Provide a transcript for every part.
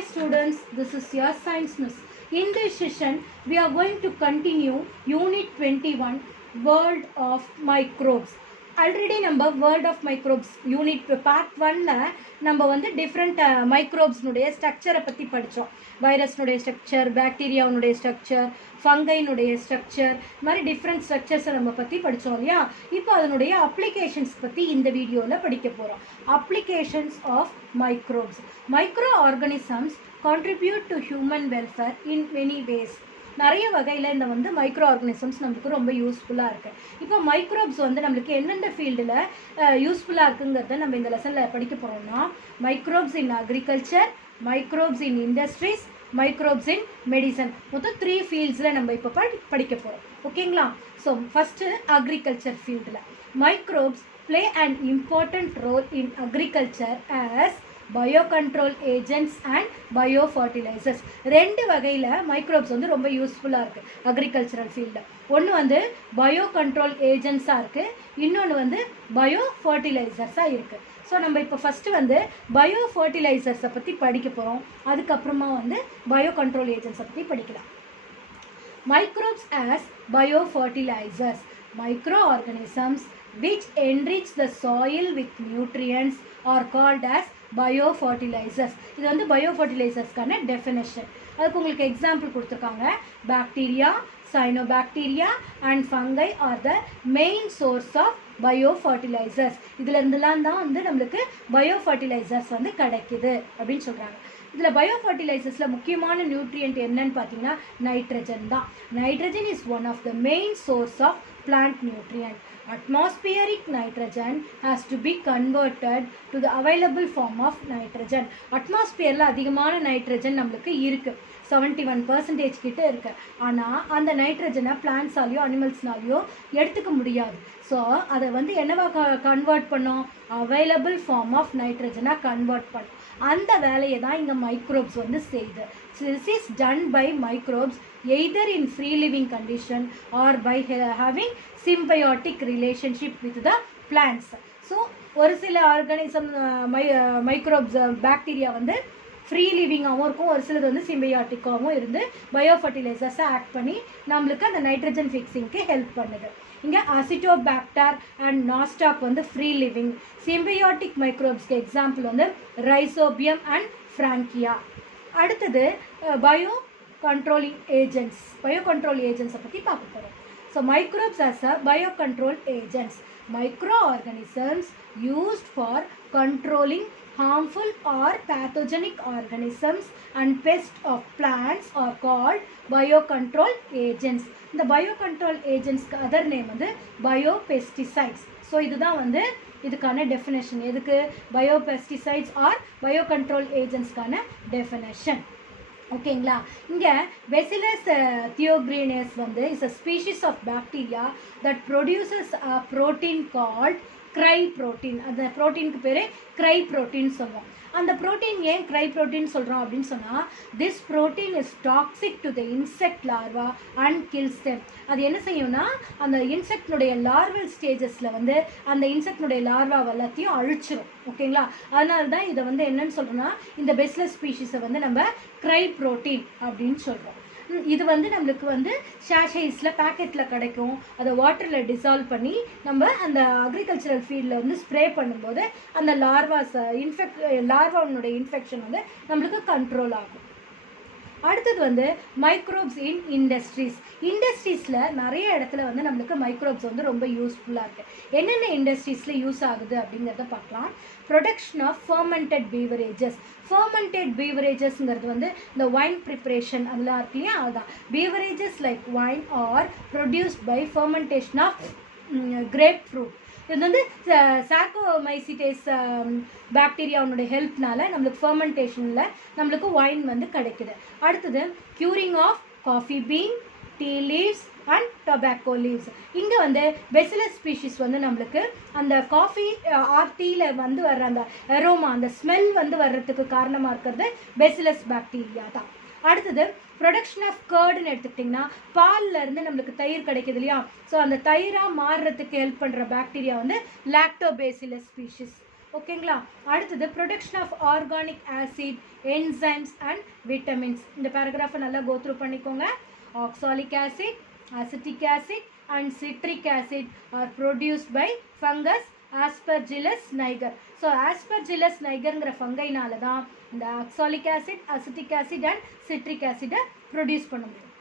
Hi students, this is your science miss. In this session, we are going to continue Unit 21, World of Microbes. Already நம்ம World of Microbes Unit Part 1ல நம்ம வந்து different மைக்ரோப்ஸ்னுடைய ஸ்ட்ரக்சரை பற்றி படித்தோம். வைரஸ்னுடைய structure, பாக்டீரியாவுடைய structure, ஃபங்கைனுடைய structure, இது மாதிரி different ஸ்ட்ரக்சர்ஸை நம்ம பற்றி படித்தோம் இல்லையா. இப்போ அதனுடைய அப்ளிகேஷன்ஸ் பற்றி இந்த வீடியோவில் படிக்க போகிறோம். Applications of microbes. Micro organisms contribute to human welfare in many ways. நிறைய வகையில் இந்த வந்து மைக்ரோ ஆர்கானிசம்ஸ் நம்மளுக்கு ரொம்ப யூஸ்ஃபுல்லாக இருக்குது. இப்போ மைக்ரோப்ஸ் வந்து நம்மளுக்கு எந்தெந்த ஃபீல்டில் யூஸ்ஃபுல்லாக இருக்குங்கிறத நம்ம இந்த லெசனில் படிக்க போகிறோம்னா, மைக்ரோப்ஸ் இன் அக்ரிகல்ச்சர், மைக்ரோப்ஸ் இன் இண்டஸ்ட்ரீஸ், மைக்ரோப்ஸ் இன் மெடிசன். மொத்தம் 3 ஃபீல்ட்ஸில் நம்ம இப்போ படிக்க போகிறோம். ஓகேங்களா? ஸோ ஃபஸ்ட்டு அக்ரிகல்ச்சர் ஃபீல்டில் microbes play an important role in agriculture as biocontrol agents and biofertilizers. ரெண்டு வகையில் மைக்ரோப்ஸ் வந்து ரொம்ப யூஸ்ஃபுல்லாக இருக்குது அக்ரிகல்ச்சரல் ஃபீல்டில். ஒன்று வந்து பயோ கண்ட்ரோல் ஏஜென்ட்ஸாக இருக்குது, இன்னொன்று வந்து பயோ ஃபர்டிலைசர்ஸாக இருக்குது. ஸோ நம்ம இப்போ ஃபஸ்ட்டு வந்து பயோ ஃபர்டிலைசர்ஸை பற்றி படிக்க போகிறோம். அதுக்கப்புறமா வந்து பயோ கண்ட்ரோல் ஏஜென்ட்ஸை பற்றி படிக்கலாம். Microbes as biofertilizers. Microorganisms which enrich the soil with nutrients are called as biofertilizers. இது வந்து biofertilizers-க்கான definition. அதுக்கு உங்களுக்கு எக்ஸாம்பிள் கொடுத்துருக்காங்க. Bacteria, cyanobacteria and fungi are the main source of biofertilizers. இதுலேருந்துலாம் தான் வந்து நம்மளுக்கு biofertilizers வந்து கிடைக்குது அப்படின்னு சொல்கிறாங்க. இதில் பயோஃபர்டிலைசர்ஸில் முக்கியமான நியூட்ரியன்ட் என்னன்னு பார்த்தீங்கன்னா நைட்ரஜன் தான். Nitrogen is one of the main source of plant nutrient. Atmospheric nitrogen has to be converted to the available form of nitrogen. அட்மாஸ்பியரில் அதிகமான நைட்ரஜன் நம்மளுக்கு இருக்குது, 71% கிட்ட இருக்குது. ஆனால் அந்த நைட்ரஜனை பிளான்ட்ஸாலேயோ அனிமல்ஸ்னாலேயோ எடுத்துக்க முடியாது. ஸோ அதை வந்து என்னவா கன்வெர்ட் பண்ணோம்? அவைலபிள் ஃபார்ம் ஆஃப் நைட்ரஜனாக கன்வெர்ட் பண்ணோம். அந்த வேலையை தான் இங்கே மைக்ரோப்ஸ் வந்து செய்யுது. This is done by microbes either in free living condition or by having symbiotic relationship with the plants. So ஒரு சில ஆர்கானிசம் மைக்ரோப்ஸ் பாக்டீரியா வந்து ஃப்ரீ லிவிங்காகவும் இருக்கும், ஒரு சிலது வந்து சிம்பியாட்டிக்காகவும் இருந்து பயோஃபர்டிலைசர்ஸை ஆக்ட் பண்ணி நம்மளுக்கு அந்த நைட்ரஜன் ஃபிக்ஸிங்க்கு ஹெல்ப் பண்ணுது. இங்கே அசிட்டோபாக்டர் அண்ட் நாஸ்டாக் வந்து ஃப்ரீ லிவிங். சிம்பியாட்டிக் மைக்ரோப்ஸ்க்கு எக்ஸாம்பிள் வந்து ரைசோபியம் அண்ட் ஃப்ராங்கியா. அடுத்தது bio controlling agents. Bio control ஏஜென்ட்ஸை பற்றி பார்க்க போகிறோம். So microbes as a bio control agents. Micro organisms used for controlling harmful or pathogenic organisms and pests of plants are called biocontrol agents. இந்த biocontrol agents other name வந்து biopesticides. So இதுதான் வந்து இதுக்கான definition. எதுக்கு? biopesticides or biocontrol agentsக்கான definition. ஓகேங்களா? இங்கே Bacillus thuringiensis வந்து is a species of bacteria that produces a protein called cry protein. அந்த ப்ரோட்டீனுக்கு பேர் க்ரை ப்ரோட்டீன் சொல்லுவோம். அந்த ப்ரோட்டீன் ஏன் க்ரை ப்ரோட்டீன் சொல்கிறோம் அப்படின்னு சொன்னால், this protein is toxic to the insect larva and kills them. அது என்ன செய்யும்னா, அந்த இன்செக்ட்னுடைய லார்வல் ஸ்டேஜஸில் வந்து அந்த இன்செக்ட்னுடைய லார்வா எல்லாத்தையும் அழிச்சிடும். ஓகேங்களா? அதனால தான் இதை வந்து என்னன்னு சொல்கிறோன்னா, இந்த பெசிலஸ் ஸ்பீஷீஸை வந்து நம்ம க்ரை ப்ரோட்டீன் அப்படின்னு சொல்கிறோம். இது வந்து நம்மளுக்கு வந்து ஷாஷைஸில் பேக்கெட்டில் கிடைக்கும். அதை வாட்டரில் டிசால்வ் பண்ணி நம்ம அந்த அக்ரிகல்ச்சரல் ஃபீல்டில் வந்து ஸ்ப்ரே பண்ணும்போது அந்த லார்வானுடைய இன்ஃபெக்ஷன் வந்து நம்மளுக்கு கண்ட்ரோல் ஆகும். அடுத்தது வந்து மைக்ரோப்ஸ் இன் இண்டஸ்ட்ரீஸ். இண்டஸ்ட்ரீஸில் நிறைய இடத்துல வந்து நம்மளுக்கு மைக்ரோப்ஸ் வந்து ரொம்ப யூஸ்ஃபுல்லாக இருக்குது. என்னென்ன இண்டஸ்ட்ரீஸில் யூஸ் ஆகுது அப்படிங்கிறத பார்க்கலாம். Production of fermented beverages. Fermented பீவரேஜஸ்ங்கிறது வந்து இந்த ஒயின் ப்ரிப்ரேஷன் அதெல்லாம் இருக்கு இல்லையா, அதுதான். Beverages like wine are produced by fermentation of grape fruit. இது வந்து சாக்கோமைசிட்டேஸ் பாக்டீரியாவுடைய ஹெல்ப்னால நம்மளுக்கு ஃபர்மெண்டேஷனில் நம்மளுக்கு ஒயின் வந்து கிடைக்குது. அடுத்தது curing of coffee bean, tea leaves and tobacco leaves. இங்கே வந்து பெசிலஸ் ஸ்பீஷீஸ் வந்து நம்மளுக்கு அந்த காஃபி ஆர் டீயில் வந்து வர்ற அந்த அரோமா, அந்த ஸ்மெல் வந்து வர்றதுக்கு காரணமாக இருக்கிறது பெசிலஸ் பாக்டீரியா தான். அடுத்தது ப்ரொடக்ஷன் ஆஃப் கர்டுன்னு எடுத்துக்கிட்டிங்கன்னா, பாலில் இருந்து நம்மளுக்கு தயிர் கிடைக்குது இல்லையா, ஸோ அந்த தயிராக மாறுறதுக்கு ஹெல்ப் பண்ணுற பாக்டீரியா வந்து லாக்டோபேசிலஸ் ஸ்பீஷிஸ். ஓகேங்களா. அடுத்தது production of organic acid, enzymes and vitamins. இந்த பேராகிராஃபை நல்லா கோத்ரூ பண்ணிக்கோங்க. Oxalic acid, acetic acid and citric acid are produced by fungus Aspergillus niger. So Aspergillus நைகருங்கிற ஃபங்கைனால தான் இந்த oxalic acid, acetic acid and citric ஆசிடை ப்ரொடியூஸ் பண்ண முடியும்.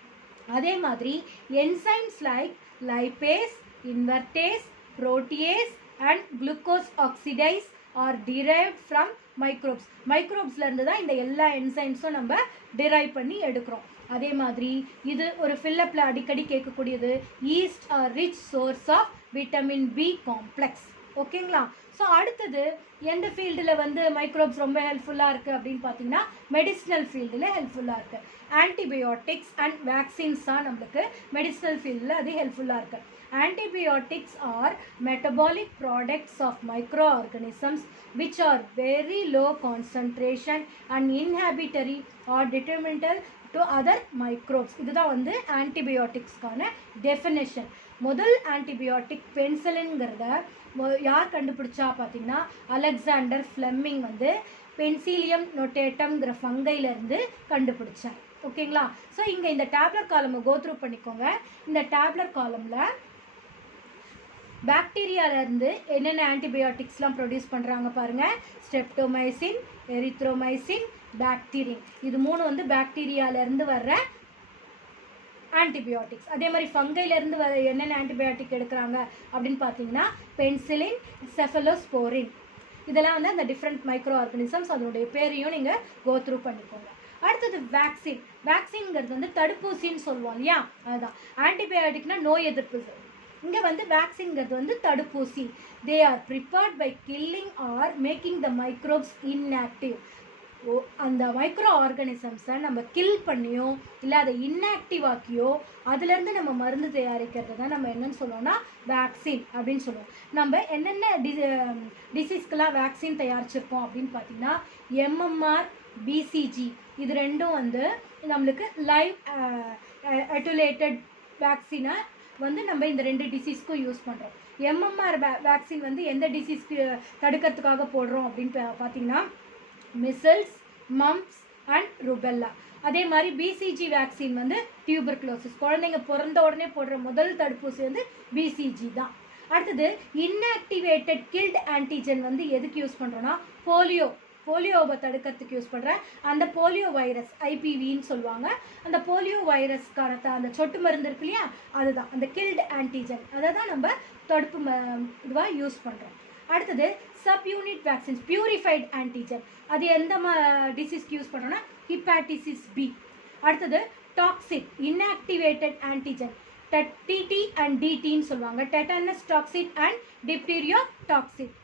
அதே மாதிரி enzymes like lipase, invertase, protease and glucose oxidase are derived from microbes. மைக்ரோப்ஸ்லேருந்து தான் இந்த எல்லா என்சைம்ஸும் நம்ம டிரைவ் பண்ணி எடுக்கிறோம். அதே மாதிரி இது ஒரு ஃபில்லப்பில் அடிக்கடி கேட்கக்கூடியது, yeast are rich source of vitamin B complex. ஓகேங்களா. ஸோ அடுத்தது எந்த ஃபீல்டில் வந்து மைக்ரோப்ஸ் ரொம்ப ஹெல்ப்ஃபுல்லாக இருக்குது அப்படின்னு பார்த்தீங்கன்னா மெடிசினல் ஃபீல்டில் ஹெல்ப்ஃபுல்லாக இருக்குது. ஆன்டிபயோட்டிக்ஸ் அண்ட் வேக்சின்ஸ் தான் நம்மளுக்கு மெடிசினல் ஃபீல்டில் அது ஹெல்ப்ஃபுல்லாக இருக்குது. Antibiotics are metabolic products of microorganisms which are very low concentration and inhibitory or detrimental to other microbes. இதுதான் வந்து ஆன்டிபயோட்டிக்ஸ்க்கான டெஃபினேஷன். முதல் ஆன்டிபயோட்டிக் பென்சிலின்ங்கிறத யார் கண்டுபிடிச்சா பார்த்தீங்கன்னா அலெக்சாண்டர் ஃப்ளெமிங் வந்து பென்சிலியம் நொட்டேட்டம்ங்கிற ஃபங்கையிலேருந்து கண்டுபிடிச்சார். ஓகேங்களா. ஸோ இங்கே இந்த டேப்லர் காலமை கோத்ரூ பண்ணிக்கோங்க. இந்த டேப்லர் காலமில் பாக்டீரியாவிலேருந்து என்னென்ன ஆன்டிபயோட்டிக்ஸ்லாம் ப்ரொடியூஸ் பண்ணுறாங்க பாருங்கள். Streptomycin, erythromycin, bacterium. இது மூணு வந்து பாக்டீரியாவிலேருந்து வர்ற ஆன்டிபயோட்டிக்ஸ். அதே மாதிரி ஃபங்கையிலேருந்து வர என்னென்ன ஆன்டிபயோட்டிக் எடுக்கிறாங்க அப்படின்னு பார்த்தீங்கன்னா பென்சிலின், செஃபலோஸ்போரின். இதெல்லாம் வந்து அந்த டிஃப்ரெண்ட் மைக்ரோ ஆர்கானிசம்ஸ், அதனுடைய பேரையும் நீங்கள் கோத்ரூ பண்ணிக்கோங்க. அடுத்தது வேக்சின். வேக்சின்ங்கிறது வந்து தடுப்பூசின்னு சொல்லுவோம் இல்லையா, அதுதான். ஆன்டிபயோட்டிக்னா நோய் எதிர்ப்பு. இங்கே வந்து வேக்சின்ங்கிறது வந்து தடுப்பூசி. They are prepared by killing or making the microbes inactive. அந்த மைக்ரோ ஆர்கானிசம்ஸை நம்ம கில் பண்ணியோ இல்லை அதை இன்ஆக்டிவ் ஆக்கியோ அதுலேருந்து நம்ம மருந்து தயாரிக்கிறது தான் நம்ம என்னன்னு சொல்லுவோம்னா வேக்சின் அப்படின்னு சொல்லுவோம். நம்ம என்னென்ன டிசீஸ்க்கெலாம் வேக்சின் தயாரிச்சிருக்கோம் அப்படின்னு பார்த்தீங்கன்னா எம்எம்ஆர், பிசிஜி, இது ரெண்டும் வந்து நம்மளுக்கு லைவ் அட்டுலேட்டட் வேக்சினை வந்து நம்ம இந்த ரெண்டு டிசீஸ்க்கும் யூஸ் பண்ணுறோம். எம்எம்ஆர் வேக்சின் வந்து எந்த டிசீஸ்க்கு தடுக்கிறதுக்காக போடுறோம் அப்படின்னு பார்த்தீங்கன்னா மிசல்ஸ், மம்ப்ஸ் அண்ட் ருபெல்லா. அதே மாதிரி பிசிஜி வேக்சின் வந்து டியூபர்குலோசிஸ். குழந்தைங்க பிறந்த உடனே போடுற முதல் தடுப்பூசி வந்து பிசிஜி தான். அடுத்தது இன்ஆக்டிவேட்டட் கில்ட் ஆன்டிஜன் வந்து எதுக்கு யூஸ் பண்ணுறோன்னா போலியோவை தடுக்கிறதுக்கு யூஸ் பண்ணுறேன். அந்த போலியோ வைரஸ் ஐபிவின்னு சொல்லுவாங்க. அந்த போலியோ வைரஸ்க்கான அந்த சொட்டு மருந்து இருக்கு இல்லையா, அதுதான் அந்த கில்ட் ஆன்டிஜன். அதை தான் நம்ம தடுப்பு இதுவாக யூஸ் பண்ணுறோம். அடுத்தது சப்யூனிட் வேக்சின்ஸ், பியூரிஃபைட் ஆன்டிஜன். அது எந்த டிசீஸ்க்கு யூஸ் பண்ணுறோன்னா ஹிப்பாட்டிசிஸ் பி. அடுத்தது toxoid, inactivated antigen, TT and டிடின்னு சொல்லுவாங்க. Tetanus toxoid and diphtheria toxoid.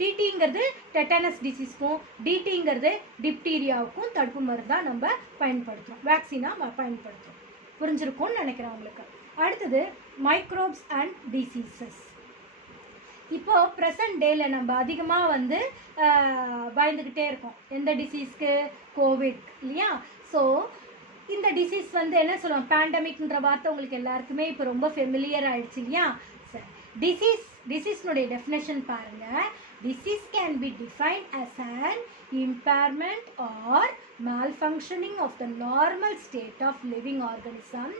டிடிங்கிறது டெட்டனஸ் டிசீஸ்க்கும், டிடிங்கிறது டிப்டீரியாவுக்கும் தடுப்பு மருந்தாக நம்ம பயன்படுத்துகிறோம், வேக்சினாக பயன்படுத்துகிறோம். புரிஞ்சிருக்கும்னு நினைக்கிறேன் உங்களுக்கு. அடுத்தது மைக்ரோப்ஸ் அண்ட் டிசீசஸ். இப்போது ப்ரெசன்ட் டேயில் நம்ம அதிகமாக வந்து பயந்துக்கிட்டே இருக்கோம். எந்த டிசீஸ்க்கு? கோவிட் இல்லையா. ஸோ இந்த டிசீஸ் வந்து என்ன சொல்லுவோம், பேண்டமிக்ன்ற வார்த்தை உங்களுக்கு எல்லாருக்குமே இப்போ ரொம்ப ஃபெமிலியர் ஆகிடுச்சு இல்லையா. சரி, டிசீஸ்னுடைய டெஃபினேஷன் பாருங்கள். Disease can be defined as an impairment or malfunctioning of the normal state of living organism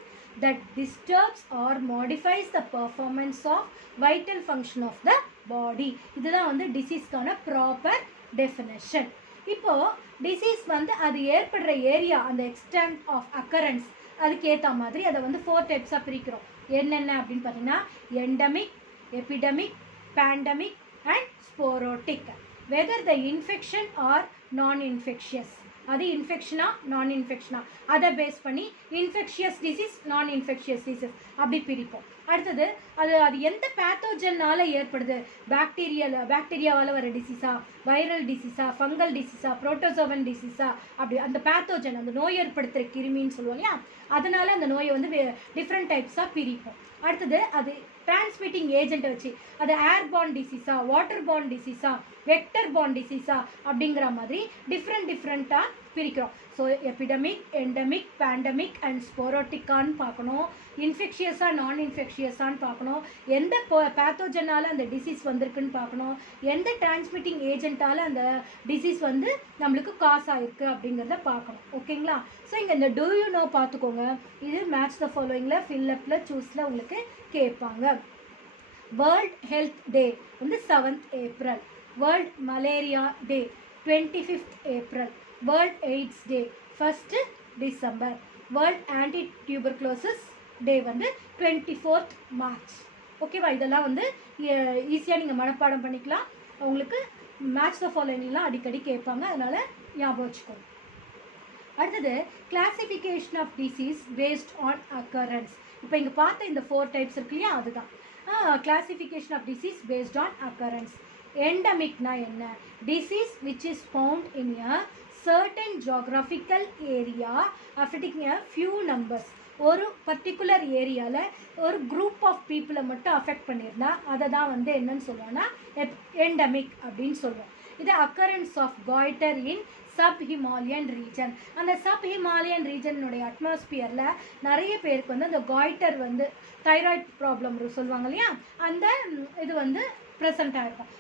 that disturbs or modifies the performance of vital function of the body. இதுதான் வந்து டிசீஸ்க்கான ப்ராப்பர் டெஃபினேஷன். இப்போது disease வந்து அது ஏற்படுற area, அந்த extent of occurrence, அதுக்கு ஏற்ற மாதிரி அதை வந்து 4 டைப்ஸாக பிரிக்கிறோம். என்னென்ன அப்படின்னு பார்த்தீங்கன்னா endemic, epidemic, pandemic and sporadic. Whether the infection or non infectious, அது இன்ஃபெக்ஷனா நான் இன்ஃபெக்ஷனா, அதை பேஸ் பண்ணி infectious disease, non infectious disease அப்படி பிரிப்போம். அடுத்தது அது எந்த பேத்தோஜனால் ஏற்படுது, பாக்டீரியாவால் வர டிசீஸா, வைரல் டிசீஸா, ஃபங்கல் டிசீஸா, புரோட்டோசோவன் டிசீஸா, அப்படி அந்த பேத்தோஜன், அந்த நோய் ஏற்படுத்துகிற கிருமின்னு சொல்லுவோம் இல்லையா, அதனால் அந்த நோயை வந்து டிஃப்ரெண்ட் டைப்ஸாக பிரிப்போம். அடுத்தது அது டிரான்ஸ்மிட்டிங் ஏஜென்ட்டை வச்சு அது ஏர்பார்ன் டிசீஸா, வாட்டர் பார்ன் டிசீஸா, வெக்டர் பார்ன் டிசீஸா அப்படிங்கிற மாதிரி டிஃப்ரெண்ட்டாக பிரிக்கிறோம். So epidemic, endemic, pandemic and ஸ்போரோட்டிக்கான்னு பார்க்கணும். இன்ஃபெக்ஷியஸாக நான் இன்ஃபெக்ஷியஸான்னு பார்க்கணும். எந்த பேத்தோஜனால் அந்த டிசீஸ் வந்திருக்குன்னு பார்க்கணும். எந்த டிரான்ஸ்மிட்டிங் ஏஜென்ட்டால் அந்த டிசீஸ் வந்து நம்மளுக்கு காஸ் ஆகிருக்கு அப்படிங்கிறத பார்க்கணும். ஓகேங்களா? ஸோ இங்கே இந்த டூ யூ நோ பார்த்துக்கோங்க. இது மேட்ச் த ஃபாலோயிங்கில் ஃபில்லப்பில் சூஸில் உங்களுக்கு கேட்பாங்க. வேர்ல்ட் ஹெல்த் டே வந்து 7th April. World malaria day 25th April. World AIDS day 1st December. World anti tuberculosis day வந்து 24th March. ஓகேவா? இதெல்லாம் வந்து ஈஸியாக நீங்கள் மனப்பாடம் பண்ணிக்கலாம். உங்களுக்கு மேட்ச் த ஃபாலோயிங்லாம் அடிக்கடி கேட்பாங்க, அதனால் ஞாபகம் வச்சுக்கோங்க. அடுத்தது classification of disease based on occurrence. இப்போ இங்கே பார்த்த இந்த 4 டைப்ஸ் இருக்கு இல்லையா, அதுதான் classification of disease based on occurrence. எண்டமிக்னா என்ன? Disease which is found in a certain geographical area affecting a few numbers. ஒரு பர்டிகுலர் ஏரியாவில் ஒரு குரூப் ஆஃப் பீப்புளை மட்டும் அஃபெக்ட் பண்ணியிருந்தா அதை தான் வந்து என்னன்னு சொல்லுவோம்னா எண்டமிக் அப்படின்னு சொல்லுவோம். இது occurrence of goitre in sub Himalayan region. அந்த சப் ஹிமாலயன் ரீஜனுடைய அட்மாஸ்பியரில் நிறைய பேருக்கு வந்து அந்த காய்டர் வந்து தைராய்டு ப்ராப்ளம் சொல்லுவாங்க இல்லையா, அந்த இது வந்து ப்ரெசண்ட் ஆகிருக்கும்.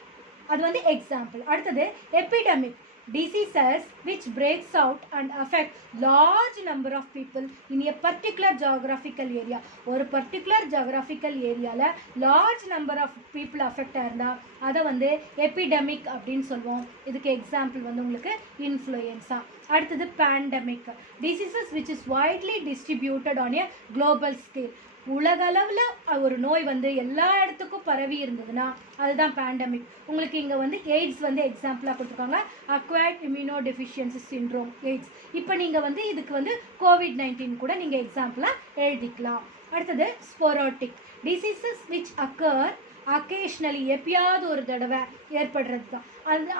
அது வந்து எக்ஸாம்பிள். அடுத்தது epidemic, diseases which breaks out and affect large number of people in a particular geographical area. ஒரு particular geographical areaல large number of people affect ஆயிருந்தா அதை வந்து epidemic அப்படின்னு சொல்லுவோம். இதுக்கு எக்ஸாம்பிள் வந்து உங்களுக்கு இன்ஃப்ளூயன்ஸா. அடுத்தது pandemic, diseases which is widely distributed on a global scale. உலகளவில் ஒரு நோய் வந்து எல்லா இடத்துக்கும் பரவி இருந்ததுன்னா அதுதான் பேண்டமிக். உங்களுக்கு இங்கே வந்து எய்ட்ஸ் வந்து எக்ஸாம்பிளாக கொடுத்துருக்காங்க. Acquired immuno deficiency syndrome AIDS. இப்போ நீங்கள் வந்து இதுக்கு வந்து COVID-19 கூட நீங்கள் எக்ஸாம்பிளாக எழுதிக்கலாம். அடுத்தது ஸ்போரோட்டிக், டிசீசஸ் விச் அக்கர் அக்கேஷ்னலி, எப்பயாவது ஒரு தடவை ஏற்படுறது தான்.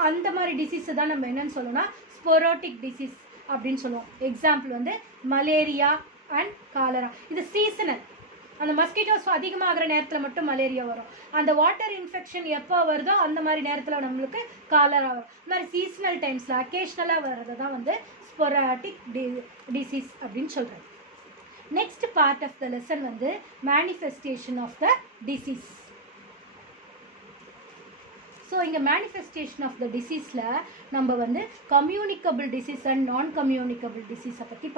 அந்த மாதிரி டிசீஸை தான் நம்ம என்னன்னு சொல்லணும்னா ஸ்போரோட்டிக் டிசீஸ் அப்படின்னு சொல்லுவோம். எக்ஸாம்பிள் வந்து மலேரியா அண்ட் காலரா. இது சீசனல். அந்த மஸ்கிட்டோஸ் அதிகமாகிற நேரத்தில் மட்டும் மலேரியா வரும். அந்த வாட்டர் இன்ஃபெக்ஷன் எப்போ வருதோ அந்த மாதிரி நேரத்தில் நம்மளுக்கு காலரா வரும். இந்த மாதிரி சீசனல் டைம்ஸில் அக்கேஷ்னலாக வர்றது தான் வந்து ஸ்பொராட்டிக் டிசீஸ் அப்படின்னு சொல்கிறது. Next part of the lesson வந்து manifestation of the disease. So இங்கே மேனிஃபெஸ்டேஷன் ஆஃப் த டிசீஸில் நம்ம வந்து communicable disease and non communicable டிசீஸை பற்றி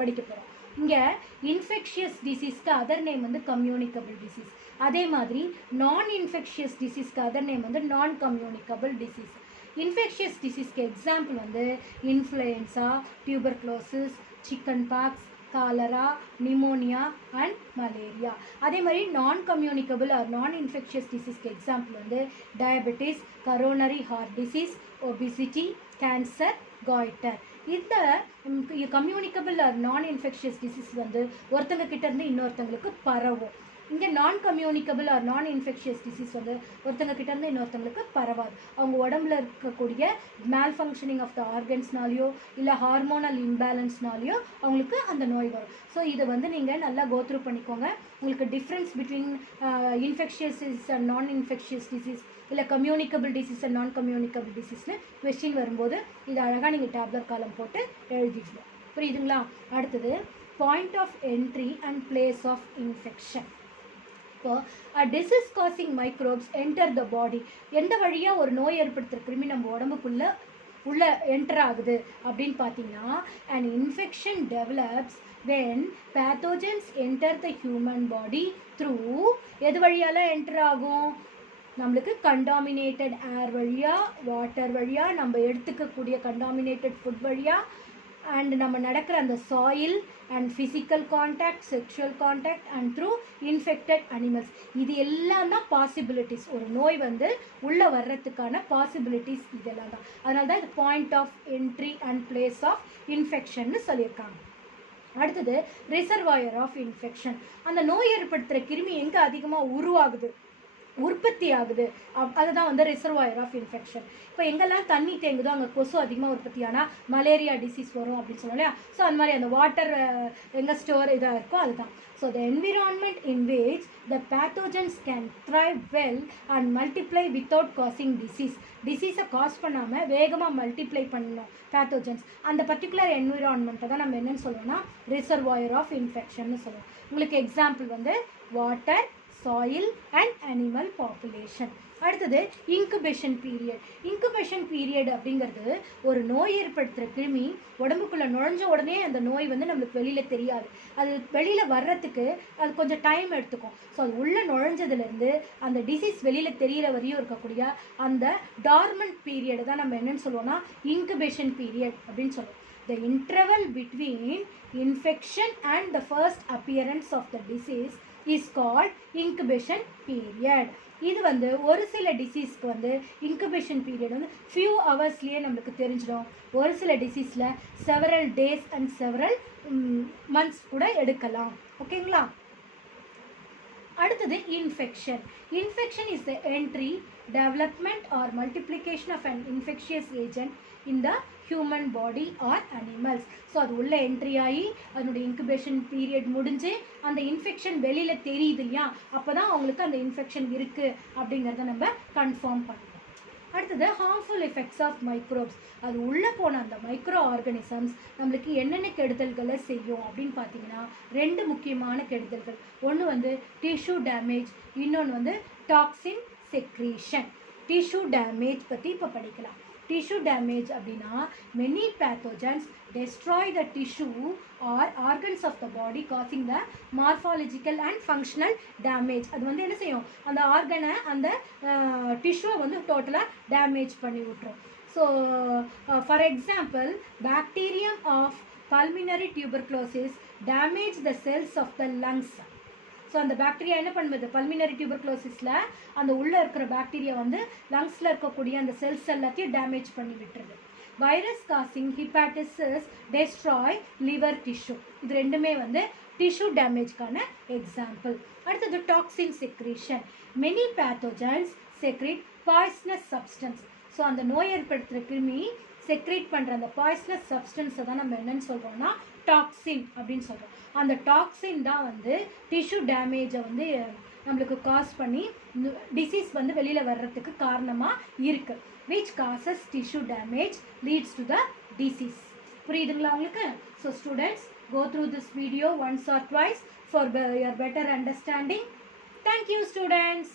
படிக்க போகிறோம். இங்கே இன்ஃபெக்ஷியஸ் டிசீஸ்க்கு அதர் நேம் வந்து கம்யூனிகபிள் டிசீஸ். அதே மாதிரி நான் இன்ஃபெக்ஷியஸ் டிசீஸ்க்கு அதர் நேம் வந்து நான் கம்யூனிகபிள் டிசீஸ். இன்ஃபெக்ஷியஸ் டிசீஸ்க்கு எக்ஸாம்பிள் வந்து influenza, tuberculosis, chicken pox, cholera, pneumonia and malaria. அதே மாதிரி non communicable or non infectious டிசீஸ்க்கு எக்ஸாம்பிள் வந்து diabetes, coronary heart disease, obesity, cancer, goitre. இந்த communicable or non infectious disease வந்து ஒருத்தங்க கிட்டேருந்து இன்னொருத்தங்களுக்கு பரவும். இங்கே non communicable or non infectious disease வந்து ஒருத்தங்க கிட்டேருந்து இன்னொருத்தங்களுக்கு பரவாது. அவங்க உடம்புல இருக்கக்கூடிய மேல் ஃபங்க்ஷனிங் ஆஃப் த ஆர்கன்ஸ்னாலேயோ இல்லை ஹார்மோனல் இம்பேலன்ஸ்னாலேயோ அவங்களுக்கு அந்த நோய் வரும். ஸோ இதை வந்து நீங்கள் நல்லா கோத்ரூ பண்ணிக்கோங்க. உங்களுக்கு difference between infectious disease and non infectious disease இல்லை communicable disease and non communicable டிசீஸ்னு கொஸ்டின் வரும்போது இது அழகாக நீங்கள் டேப்லெட் காலம் போட்டு எழுதிக்கலாம். புரியுதுங்களா? அடுத்தது point of entry and place of infection. இப்போ disease causing microbes enter the body. எந்த வழியாக ஒரு நோய் ஏற்படுத்துகிற கிருமி நம்ம உடம்புக்குள்ளே உள்ள என்டர் ஆகுது அப்படின்னு பார்த்தீங்கன்னா, and infection develops when pathogens enter the human body through எது வழியால என்டர் ஆகும்? நம்மளுக்கு கண்டாமினேட்டட் ஏர் வழியாக, வாட்டர் வழியாக, நம்ம எடுத்துக்கக்கூடிய கண்டாமினேட்டட் ஃபுட் வழியாக, அண்ட் நம்ம நடக்கிற அந்த soil and physical contact, sexual contact and through infected animals. இது எல்லாம் தான் பாசிபிலிட்டிஸ். ஒரு நோய் வந்து உள்ளே வர்றதுக்கான பாசிபிலிட்டிஸ் இதெல்லாம் தான். அதனால தான் இது point of entry and place of இன்ஃபெக்ஷன்னு சொல்லியிருக்காங்க. அடுத்தது ரிசர்வாயர் ஆஃப் இன்ஃபெக்ஷன். அந்த நோய் ஏற்படுத்துகிற கிருமி எங்கே அதிகமாக உருவாகுது உற்பத்தி ஆகுது. அதுதான் வந்து ரிசர்வாயர் ஆஃப் இன்ஃபெக்ஷன். இப்போ எங்கெல்லாம் தண்ணி தேங்குதோ அங்கே கொசு அதிகமாக உற்பத்தி ஆனால் மலேரியா டிசீஸ் வரும் அப்படின்னு சொல்லலாம் இல்லையா. ஸோ அந்த மாதிரி அந்த வாட்டர் எங்கே ஸ்டோர் இதாக இருக்கோ அதுதான். So the environment in which the pathogens can thrive well and multiply without causing disease. டிசீஸை காஸ் பண்ணாமல் வேகமாக மல்டிப்ளை பண்ணணும் பேத்தோஜன்ஸ். அந்த பர்டிகுலர் என்விரான்மெண்ட்டை தான் நம்ம என்னென்னு சொல்லுவோம்னா ரிசர்வாயர் ஆஃப் இன்ஃபெக்ஷன்னு சொல்லுவோம். உங்களுக்கு எக்ஸாம்பிள் வந்து water, soil and animal population. அடுத்தது இன்குபேஷன் பீரியட். இன்குபேஷன் பீரியட் அப்படிங்கிறது ஒரு நோய் ஏற்படுத்துகிற கிருமி உடம்புக்குள்ளே நுழைஞ்ச உடனே அந்த நோய் வந்து நம்மளுக்கு வெளியில் தெரியாது. அது வெளியில் வர்றதுக்கு அது கொஞ்சம் டைம் எடுத்துக்கும். ஸோ அது உள்ளே நுழைஞ்சதுலேருந்து அந்த டிசீஸ் வெளியில் தெரிகிற வரையும் இருக்கக்கூடிய அந்த டார்மண்ட் பீரியடை தான் நம்ம என்னென்னு சொல்லுவோம்னா இன்குபேஷன் பீரியட் அப்படின்னு சொல்லுவோம். The interval between infection and the first appearance of the disease is called incubation period. இது வந்து ஒரு சில டிசீஸ்க்கு வந்து இன்குபேஷன் பீரியட் வந்து ஃபியூ ஹவர்ஸ்லேயே நம்மளுக்கு தெரிஞ்சிடும். ஒரு சில டிசீஸில் several days and several months கூட எடுக்கலாம். ஓகேங்களா. அடுத்தது infection. Infection is the entry, development or multiplication of an infectious agent in the human body or animals. So அது உள்ள என்ட்ரி ஆகி அதனுடைய இன்குபேஷன் பீரியட் முடிஞ்சு அந்த இன்ஃபெக்ஷன் வெளியில் தெரியுது இல்லையா, அப்போ தான் அவங்களுக்கு அந்த இன்ஃபெக்ஷன் இருக்குது அப்படிங்கிறத நம்ம கன்ஃபார்ம் பண்ணுவோம். அடுத்தது ஹார்ம்ஃபுல் எஃபெக்ட்ஸ் ஆஃப் மைக்ரோப்ஸ். அது உள்ளே போன அந்த மைக்ரோ ஆர்கானிசம்ஸ் நம்மளுக்கு என்னென்ன கெடுதல்களை செய்யும் அப்படின்னு பார்த்தீங்கன்னா 2 முக்கியமான கெடுதல்கள். ஒன்று வந்து டிஷ்யூ டேமேஜ், இன்னொன்று வந்து டாக்ஸின் செக்ரீஷன். டிஷ்யூ டேமேஜ் பற்றி இப்போ படிக்கலாம். டிஷ்யூ டேமேஜ் அப்படின்னா many pathogens destroy the tissue or organs of the body causing the morphological and functional damage. அது வந்து என்ன செய்யும், அந்த ஆர்கனை அந்த டிஷ்யூவை வந்து டோட்டலாக டேமேஜ் பண்ணி விட்டுரும். So for example bacterium of pulmonary tuberculosis damage the cells of the lungs. So அந்த பாக்டீரியா என்ன பண்ணுது, பல்மினரி டியூபர்குலோசிஸில் அந்த உள்ளே இருக்கிற பாக்டீரியா வந்து லங்ஸில் இருக்கக்கூடிய அந்த செல்ஸ் எல்லாத்தையும் டேமேஜ் பண்ணி விட்டுருது. Virus causing hepatitis destroy liver tissue. இது ரெண்டுமே வந்து டிஷ்யூ டேமேஜ்க்கான எக்ஸாம்பிள். அடுத்தது toxin secretion. Many pathogens secrete poisonous substance. So அந்த நோய் ஏற்படுத்துகிற கிருமி செக்ரேட் பண்ணுற அந்த பாய்ஸ்னஸ் சப்ஸ்டன்ஸை தான் நம்ம என்னென்னு சொல்கிறோம்னா டாக்ஸின் அப்படின்னு சொல்கிறோம். அந்த டாக்ஸின் தான் வந்து டிஷ்யூ டேமேஜை வந்து நம்மளுக்கு காஸ் பண்ணி டிசீஸ் வந்து வெளியில் வர்றதுக்கு காரணமாக இருக்குது. which causes tissue damage leads to the disease. புரியுதுங்களா உங்களுக்கு? So students, go through this video once or twice for your better understanding. Thank you students.